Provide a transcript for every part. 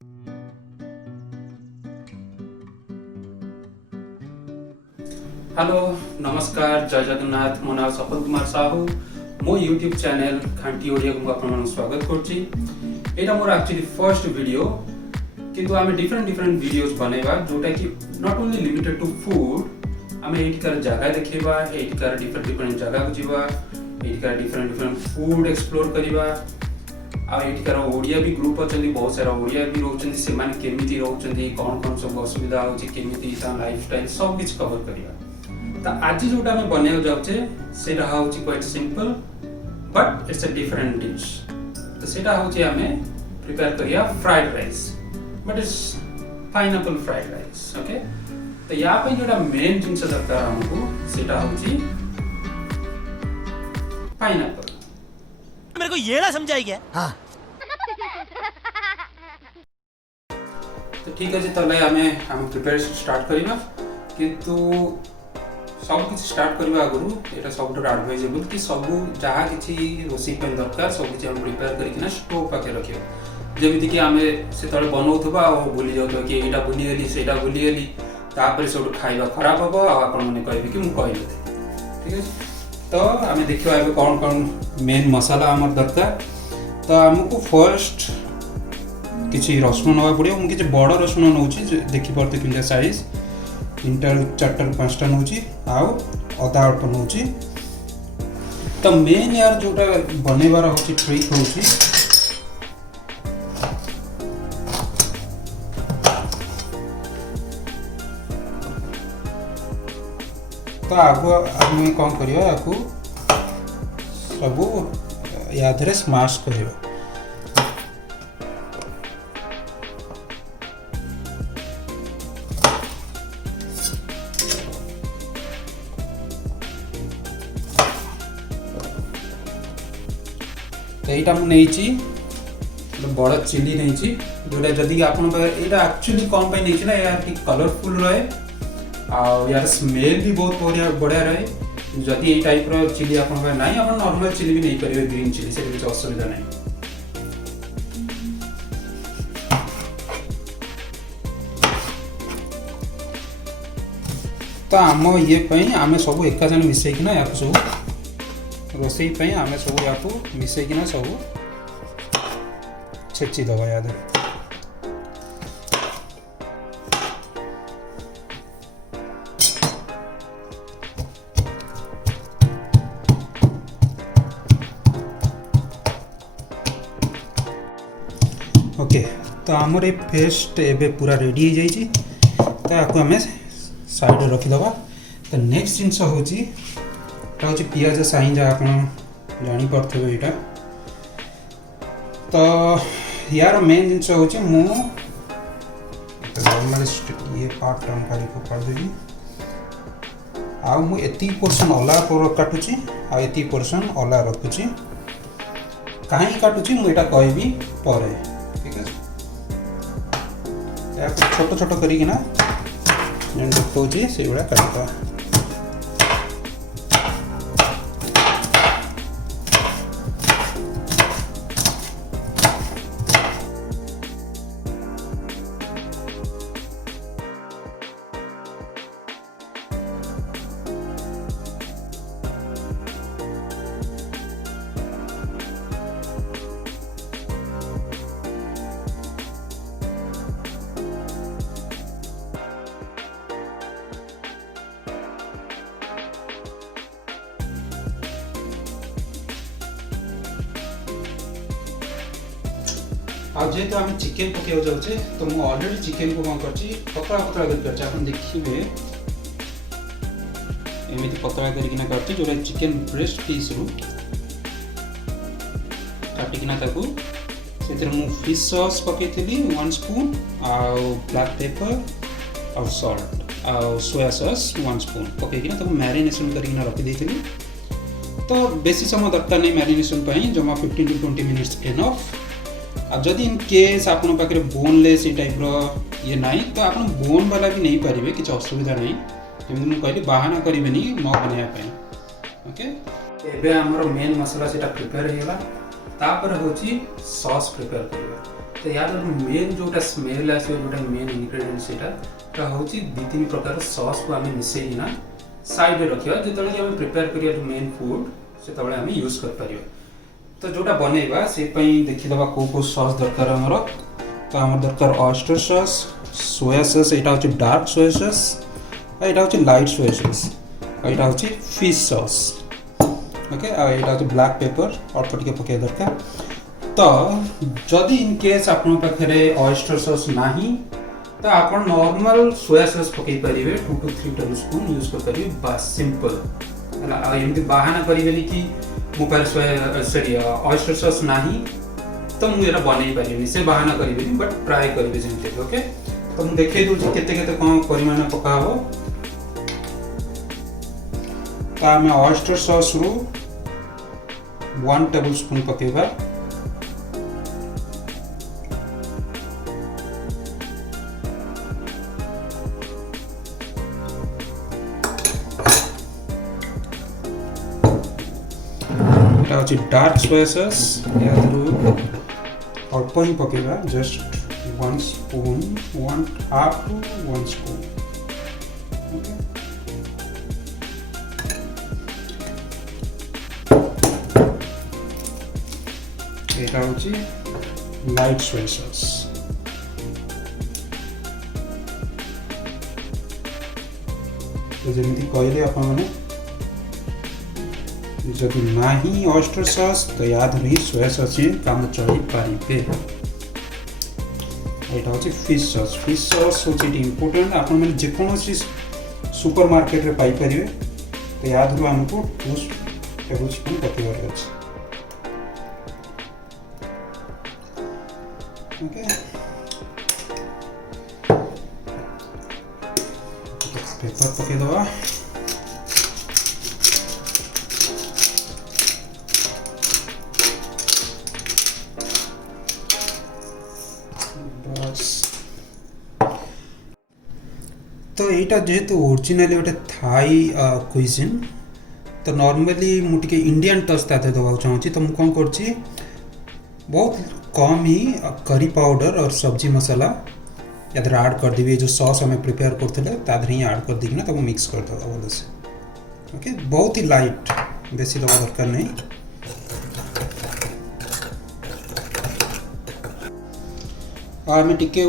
Hello नमस्कार जय जगन्नाथ मो नाम सफल कुमार साहू मो यूट्यूब चैनल खांटी ओडिया को आपन स्वागत करछि। एटा मोर एक्चुअली फर्स्ट वीडियो किंतु आमे डिफरेंट वीडियोस बनेबा जोटा कि not only limited to food आमे एटिकार जगह देखेबा एटिकार डिफरेंट जगह को जीवा एटिकार डिफरेंट फूड एक्सप्लोर करिबा आ एटिकार ओडिया भी ग्रुप अछंती बहुत सारा ओडिया भी रहउछंती से माने केमिति रहउछंती कोन सब असुविधा होछि केमिति ता लाइफस्टाइल सब कुछ कवर करिबा। तो आज जोटा मैं बनेको जाउछे सेटा होछि quite simple but it's a different dish. तो सेटा होछि हमें प्रिपेयर करिया fried rice but it's pineapple fried rice. Okay तो या पे जोटा मेन जिंस दरकार हमको सेटा होछि पाइनएप्पल। मेरे को ये ना समझाई क्या? हाँ तो ठीक है जी तले हमें प्रिपरेशन स्टार्ट करिबा किंतु सब किसी स्टार्ट करबा आगु एटा सब एडवाइजेबल कि सब जहाँ किसी रोषे दरकार सब किसी हम प्रिपेयर करके स्टोव पाखे रखियो जमीती कि आमे से तळे बनाउथबा आ भूली जाउथबा कि एटा भूली गेली सेटा भूली गेली तापर सब खाइबा खराब हबो आ आपण माने कहबे कि मु कहले ठीक है। तो आमे देखियो आबे कोन मेन मसाला हमर दरकार। तो हमको फर्स्ट किसी रसुन नवा पड़ियो मु किसी बड़ रसुन नउची देखि परते किंदा साइज 3-4-5टा नउची आउ अदा अल्प नउची। तो मेन यार जोटा बनेबार होची ट्रिक होची तो आगो आमे कोन करियो याकू सब या धरे स्मैश करियो। तो यहाँ मुझे बड़ चिली नहीं जोटा जदि आप एक्चुअली कौन पे नहीं ना यार कलरफुल रहे आ यार स्मेल भी बहुत बढ़िया रहे। जदि ये टाइप रो चिली आप नहीं आप नॉर्मल चिली भी नहीं करेंगे ग्रीन चिली से कुछ असुविधा नहीं। तो आम ये आम सब एका जन मिसेकिना या सब रोसई पे आमे सब या मिसेकिना सब छेची दबा याद। ओके तो आमर ये पेस्ट एबे पूरा रेडी हो जाइए तो आपको आम साइड रखीदबा। तो नेक्स्ट जिनस होची पियाज साइन जहाँ आप जापर यहाँ। तो यार मेन जिनस हूँ नॉर्मल ये पार्ट काढ़ी फोपाड़ी आती पोर्सन अला काटुची आती पोर्सन अला रखुची कहीं काटुची मुझे कहबी पर ठीक है। छोट छोट करना देखा से गुड़ा काटवा। आज जेहेतु आम चिकेन पकड़ जाऊे तो मुझे ऑलरेडी चिकेन को कौन कर पतला पतला करके आप देखिए एमती पतला करना करती जो चिकेन ब्रेस्ट पीस रू काटिकिना ताकू से फिश सॉस पकई 1 स्पून आ ब्लैक पेपर और सॉल्ट आ सोया सॉस 1 स्पून पकईकिना मैरिनेशन करके रखी। तो बेसी समय दरकार नहीं मैरिनेशन जमा 15 to 20 मिनिट्स एनफ। जदि इन केस आपन पाखे बोनलेस ये टाइप ये नहीं तो आप बोन वाला भी नहीं पारे कि असुविधा नहीं जमी कहली बाहाना करें मग बनाया। ओके एबे हमर मेन मसला से प्रिपेयर होगा तापर होची सॉस प्रिपेयर करबा। तो यार मेन जोटा स्मेल आसो जोटा मेन इंग्रेडिएंट सेटा होची दी तीन प्रकार सॉस को आमे मिसेइना साइड रे रखिया जेतले कि आमे प्रिपेयर करिया मेन फूड सेतबळे आमे यूज कर परियो। तो जोटा बनेबा से पई देखि दबा को सॉस दरकार हमर। तो हमर दरकार ऑयस्टर सॉस, सोया सॉस, एटा होची डार्क सोया सॉस, एटा होची लाइट सोया सॉस, एटा होची फिश सॉस। ओके आ एटा होची ब्लैक पेपर और पटिके पके दरकार। तो जदि इन केस आपन पाखरे ऑयस्टर सॉस नाही तो आपन नॉर्मल सोया सॉस पके परिबे 2 to 3 टेबलस्पून यूज कर परिबे बस सिंपल। हला एमति बहाना परिबेनी कि मोबाइल सोया सॉरी ऑयस्टर सॉस नाही तो मु एरा बनै परिबेनी से बहाना करिबेनी बट ट्राई करिबे जेमते। ओके तो मु देखै दउ केते केते कोन परिमाण पकाबो। ता में ऑयस्टर सॉस रु 1 टेबलस्पून पकेबा। डार्क सोया सॉस अल्प ही पकेगा जस्ट 1 स्पून 1/2 to 1 स्पून। एटा होची लाइट सोया सॉस। तो जेमती कहले आपण माने जब नाही ऑयस्टर सॉस तो याद रही सोया सॉस ही काम चली पारिबे। एटा होची फिश सॉस। फिश सॉस होची इंपोर्टेंट आपण माने जे कोनोसी सुपर मार्केट रे पाई परिबे। तो याद रहो हमको 2 टेबलस्पून पकेबार अछि। ओके पेपर पके दवा। तो एटा जेहेतु ओरिजिनली गोटे थाई क्विजिन तो नॉर्मली मुझे इंडियन टच ताते दवा चाहूँगी। तो मुझे कौन कर बहुत कम ही करी पाउडर और सब्जी मसाला याद ऐड कर देवी। जो सॉस हमें प्रिपेयर करते ही ऐड कर देना तो मिक्स कर दवा भल से। ओके बहुत ही लाइट बेसी दवा दरकार नहीं। आम टिके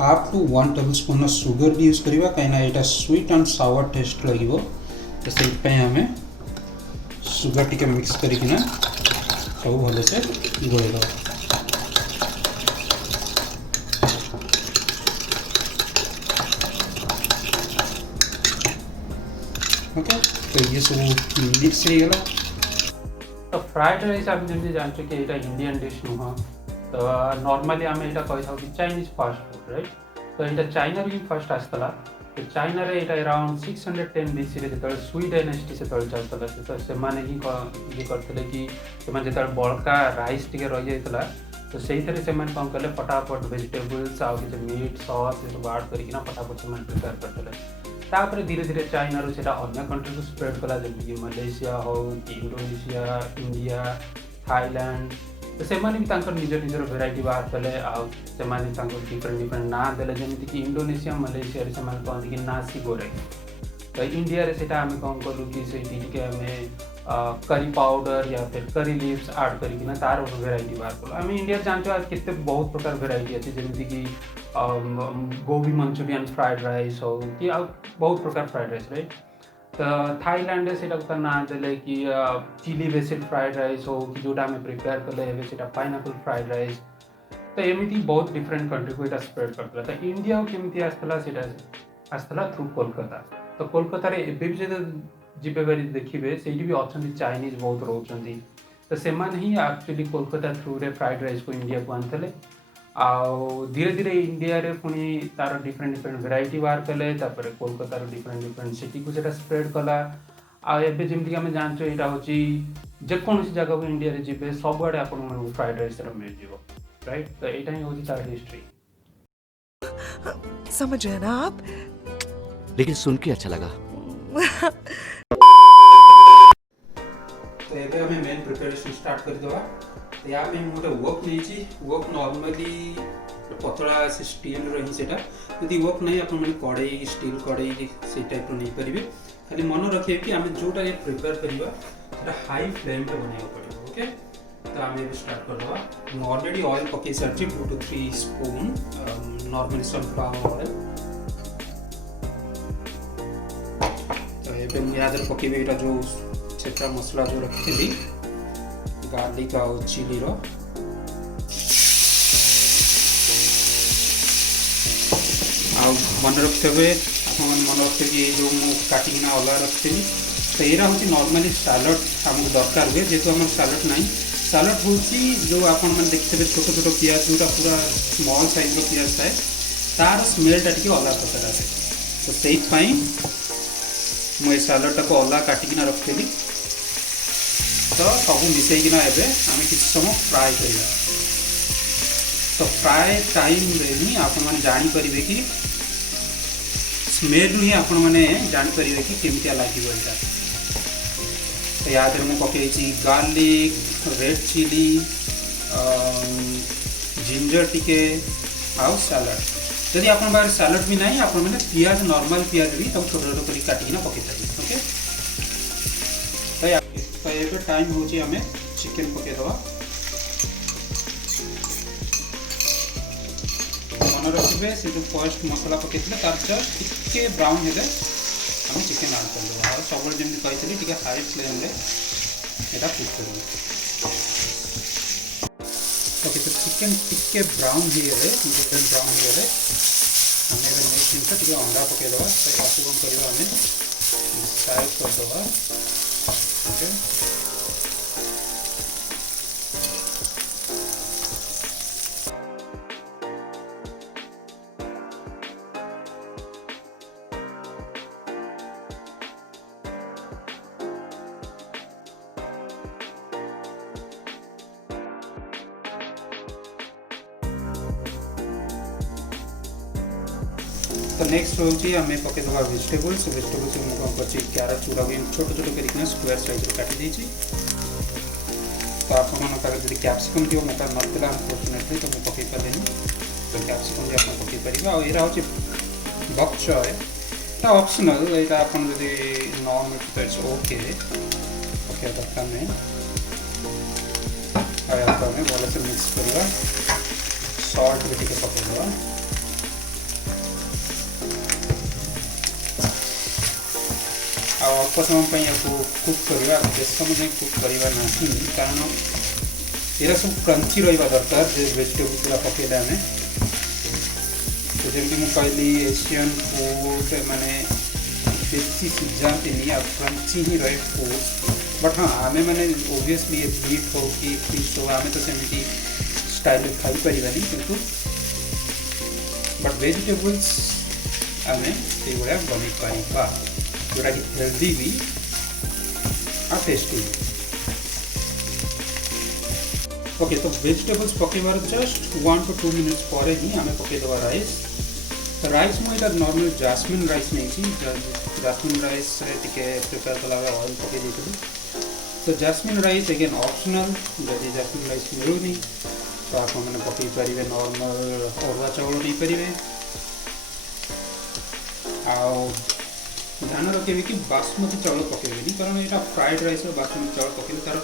1/2 to 1 टेबलस्पून सुगर भी यूज करिबा काइना एटा स्वीट एंड सावर टेस्ट लागिवो। तो से पे हमें सुगर टिके मिक्स करिकिना सब भले से गोळे दो। ओके तो ये सब मिक्स हो गला। तो फ्राइड राइस आप जल्दी जान चुके एटा इंडियन डिश नुह। तो नॉर्मली आम यहाँ कही कि चाइनीज फास्ट फूड राइट। तो यहाँ चाइना ही फर्स्ट आसला। तो चाइना रे यहाँ अराउंड 610 BC जो स्वीट डायनेस्टी से चलता तो से ये करते कि जो बड़का राइस टे रही जाता तो से कौन कले फटाफट वेजिटेबल्स आ मीट सॉस ये सब आड करना फटाफट से प्रिपेयर करते। धीरे धीरे चाइना रू से अन्य कंट्री को स्प्रेड कला जमीक मलेशिया हो कि इंडोनेशिया इंडिया थाईलैंड। तो से निज निजर भेराइटी बाहर कले डिफरेंट डिफरेंट ना देले जमीक कि इंडोनेशिया मलेशिया से कहते कि नासी गोरे। तो इंडिया रे सेटा आम कौन कलु कि से करी पाउडर या फिर करी लीव्स आड करना तार भेराइटी बाहर कलु। आम इंडिया जानते आज केते बहुत प्रकार भेराइटी अच्छे जमीक कि गोभी मंचूरियन फ्राइड राइस हो कि बहुत प्रकार फ्राइड राइस राइट। तो थाईलैंड से ना देले कि चिली बेसिड फ्राइड राइस हो कि जोटा आम प्रिपेयर कले से पाइनएप्पल फ्राइड राइस। तो एमती बहुत डिफरेंट कंट्री को स्प्रेड करता। तो इंडिया को केमती आसला थ्रू कोलकाता। तो कोलकाता रे एबे भी जीवे बारी देखिए से भी अच्छा चाइनीज बहुत रोचंती। तो से ही एक्चुअली कोलकाता थ्रू रे फ्राइड राइस को इंडिया को आनते आउ धीरे धीरे इंडिया रे पुणी तार डिफरेंट डिफरेंट वेराइटी बाहर कले कोलकाता डिफरेंट डिफरेंट सिटी को सेटा स्प्रेड कला। आबे जमीक आम जानते यहाँ हूँ जेकोसी जगह को इंडिया रे जीवे सब आड़े आप फ्राइड राइस मिल जाव राइट। तो यहाँ ही हूँ तार हिस्ट्री। समझ रहे ना आप? लेकिन सुन के अच्छा लगा। तो ये हमें मेन प्रिपरेशन स्टार्ट कर दवा। या पे गोटे वोक नहीं वोक नॉर्मली पतला से स्टील रही सेटा यदि वोक नहीं आप कड़ई स्टील कड़ई से टाइप नहीं पारे खाली मन रखिए कि आम जोटा प्रिपेयर करवा हाई फ्लेम पे बनाया पड़ो ओके। तो आम स्टार्ट करदे ऑलरेडी ऑयल पकई सारी 2 to 3 spoon normal sunflower oil. तो ये मुझे पकेबी यहाँ जो छेचा मसला जो रखी गार्लिक आउ चिली रो मन रखिथे मन रखते कि जो काटिकिना अलग रखी तो यहाँ हूँ नॉर्मली सालड आमको दरकार हुए जेहेतु आम सालड ना सालड हूँ जो आपण मैंने देखते छोट छोट पियाज जोटा पूरा स्मॉल साइज रो पियाज थाए तार स्मेलटा टी अलग प्रकार आसे तो से मुझे सालडटा को अलग काटिकिना रखी तो सब मिसईकिना एबे आम किसी समय फ्राए करवा। तो फ्राए टाइम रे ही आपण मैंने जानीपर कि स्मेल ही आपण मैंने जानीपर कि केमिया लगे यहाँ। तो या मुझे पकई गार्लिक रेड चिली जिंजर टिके आउ सालाड जदि आप सालाड भी ना आप पियाज नॉर्मल पियाज भी तब छोट छोट कर काटिकिना पकई पारे ओके। तो ये टाइम हूँ आम चिकेन पकईदवा मन रखिए से जो फर्स्ट मसला पकई तार जस्ट टिके ब्राउन हेले आम चिकेन आड करदे और सब जमी कही टे हाई फ्लेम यहाँ कुक कर ओके। तो चिकेन टिके ब्राउन हो गले गोल्डन ब्राउन हो गले आम नेक्स्ट जिन टे अंडा पकईदे ताकि कौन करवा आम फ्राए करदे ओके। तो नेक्स्ट हूँ आम पकईदे वेजिटेबल्स मुझे कौन कर क्यारेट चूड़ा को छोट छोट कर स्क्वायर साइज काटी देती। तो आपड़ी कैप्सिकम थी मो पास नाला अनफर्चुनेटली तो मुझे पकई पारे तो कैप्सिकम भी आप पकई पारे और यहाँ हूँ बक चॉय ऑप्शनल यहाँ आप नॉन तो इट्स ओके पकड़ा दरकार नहीं आम भल से मिक्स करवा सॉल्ट भी टे पकईदे अल्प समय कुक करवा बेस समय कुक करवा ना कारण ये सब क्रंची रहा दरकार जो वेजिटेबल पूरा पकईले आम तो जमी मुझे कहली एशियन फूड माने बेसी सीजाती क्रंची ही रहे फूड बट हाँ आम मैंने ओबियसली बीफ हो कि फिश हो आम तो सेमती स्टाइल खाई पारानी किंतु बट वेजिटेबल्स आम ये बन पार जोटा कि हेल्दी भी और टेस्टी भी ओके। तो वेजिटेबल्स पकईबार जस्ट 1 to 2 minutes पर ही आम पकईदे राइस। राइस मुझे नॉर्मल जास्मिन राइस नहीं जास्मिन राइस टे प्रिपेयर कला ऑयल पकई दी। तो जास्मिन राइस अगेन ऑप्शनल जदि जास्मिन राइस मिलूनी तो आप मैंने पकई पारे नॉर्मल अरुआ चाउल नहीं पारे ध्यान रखिए कि बासमती चाउल पकईबे कारण यहाँ फ्राइड राइस बासमती चाउल पकईले तार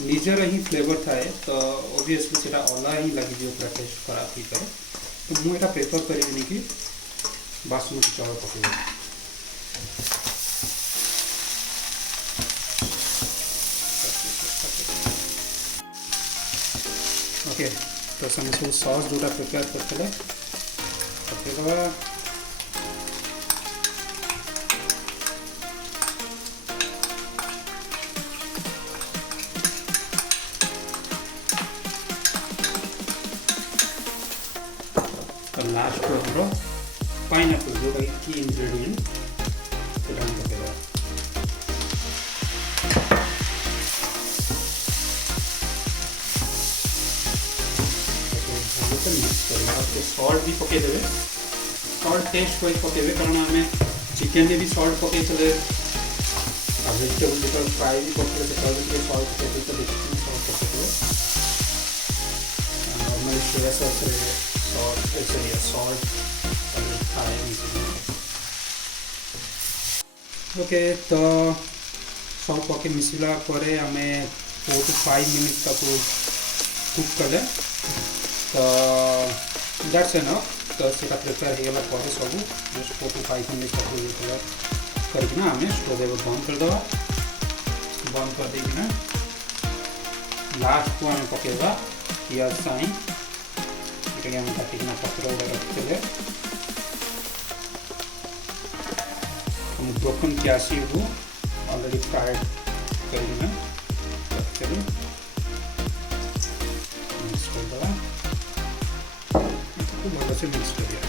निजर ही फ्लेवर थाए तो ओबियसली से अलग ही लगे पूरा टेस्ट खराब हो पाए। तो मुझे प्रेफर करें कि बासमती चाउल पकईबे ओके। तो सब सॉस जोटा प्रिपेयर करते पकईदे लास्ट हमरो पाइनएप्पल जोटा की इंग्रेडिएंट सॉल्ट भी पकईदे सॉल्ट टेस्ट वाइज पकईबे कारण आम चिकेन भी सॉल्ट पकई वेजिटेबल जो फ्राए भी करते सॉल्ट पकई तो देखिए सॉल्ट पकईदे सोया सॉस सॉल्ट खाए ओके तो सब पके मिसला परे आमे 4 to 5 मिनट तक कुक कले तो दैट्स एनफ तो सेटा प्रिपेयर हो गला परे सब जस्ट 4 to 5 मिनट तक ये करना आमे स्टोव बंद कर दवा बंद कर देना लास्ट को आमे पकेवा पियाज साई ये आमे काटिना पत्र रखले हम ब्रोकन क्यासी को ऑलरेडी फ्राइड करना रखले मिक्स कर दवा इसको बहुत से मिक्स कर दिया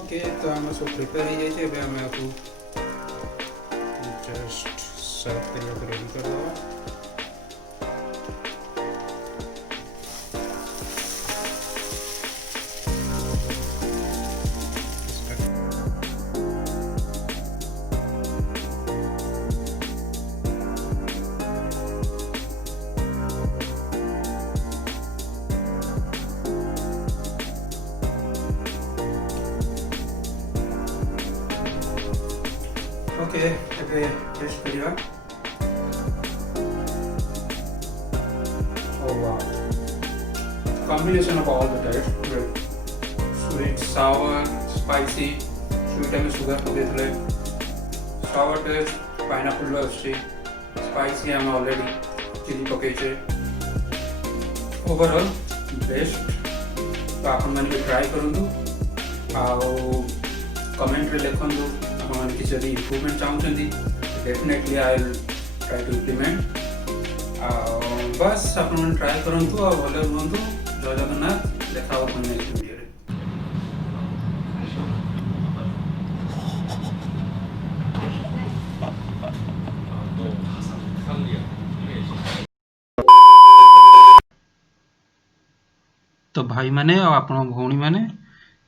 ओके तो आम सब प्रिपेयर हो जाए एवं आम आपको जस्ट सर्व करने रेडी कर दवा ओके ଏବେ टेस्ट करिया oh wow combination of all the taste great sweet sour spicy sweet में sugar पकेतले sour taste pineapple ଅଛି spicy हम already chili पकेचे overall best तो आपण माने भी ट्राई करंतु आउ कमेंट रे लिखंतु अपन किसी भी इम्प्रूवमेंट चाहते definitely I will try to implement बस अपन ट्राई करंतु आ भले रुहंतु जय जगन्नाथ देखा अपन नेक्स्ट वीडियो रे तो भाई माने और आपण भौणी माने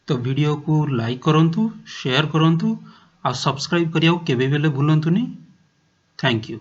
तो वीडियो को लाइक करंतु शेयर करंतु आ सब्सक्राइब करिया केबे बेले भूलंतुनी थैंक यू।